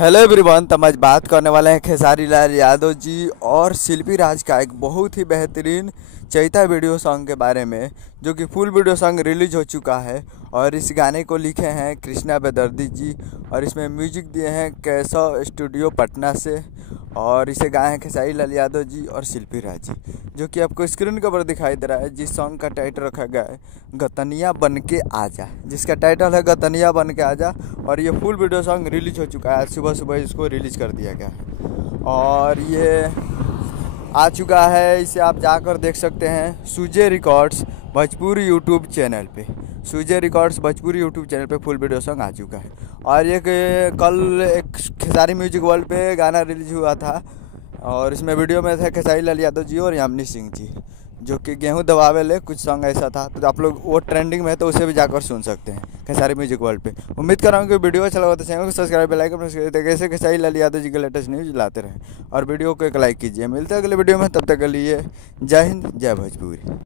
Hello everyone. तो हम आज बात करने वाले हैं खेसारी लाल यादव जी और शिल्पी राज का एक बहुत ही बेहतरीन चैता वीडियो सॉन्ग के बारे में, जो कि फुल वीडियो सॉन्ग रिलीज हो चुका है। और इस गाने को लिखे हैं कृष्णा बेदर्दी जी और इसमें म्यूजिक दिए हैं कैशव स्टूडियो पटना से। और इसे गाए हैं खेसारी लाल यादव जी और शिल्पी राज जी, जो कि आपको स्क्रीन के ऊपर दिखाई दे रहा है। जिस सॉन्ग का टाइटल रखा गया है गतनिया बन के आजा, जिसका टाइटल है गतनिया बन के आजा। और ये फुल वीडियो सॉन्ग रिलीज हो चुका है, आज सुबह सुबह इसको रिलीज कर दिया गया है और ये आ चुका है। इसे आप जाकर देख सकते हैं सुजे रिकॉर्ड्स भोजपुरी यूट्यूब चैनल पे। सुजे रिकॉर्ड्स भोजपुरी यूट्यूब चैनल पे फुल वीडियो सॉन्ग आ चुका है। और ये कल एक खेसारी म्यूजिक वर्ल्ड पे गाना रिलीज हुआ था और इसमें वीडियो में थे खेसारी लाल यादव जी और यामिनी सिंह जी, जो कि गेहूं दबावे ले कुछ सॉन्ग ऐसा था। तो आप लोग वो ट्रेंडिंग में है तो उसे भी जाकर सुन सकते हैं खेसारी म्यूजिक वर्ल्ड पे। उम्मीद कर रहा हूँ कि वीडियो अच्छा लगा तो चैनल को सब्सक्राइब बेल आइकन प्रेस कर दें, कैसे खेसारी लाल यादव जी के लेटेस्ट न्यूज़ लाते रहें। और वीडियो को एक लाइक कीजिए। मिलते हैं अगले वीडियो में, तब तक के लिए जय हिंद जय भोजपुरी।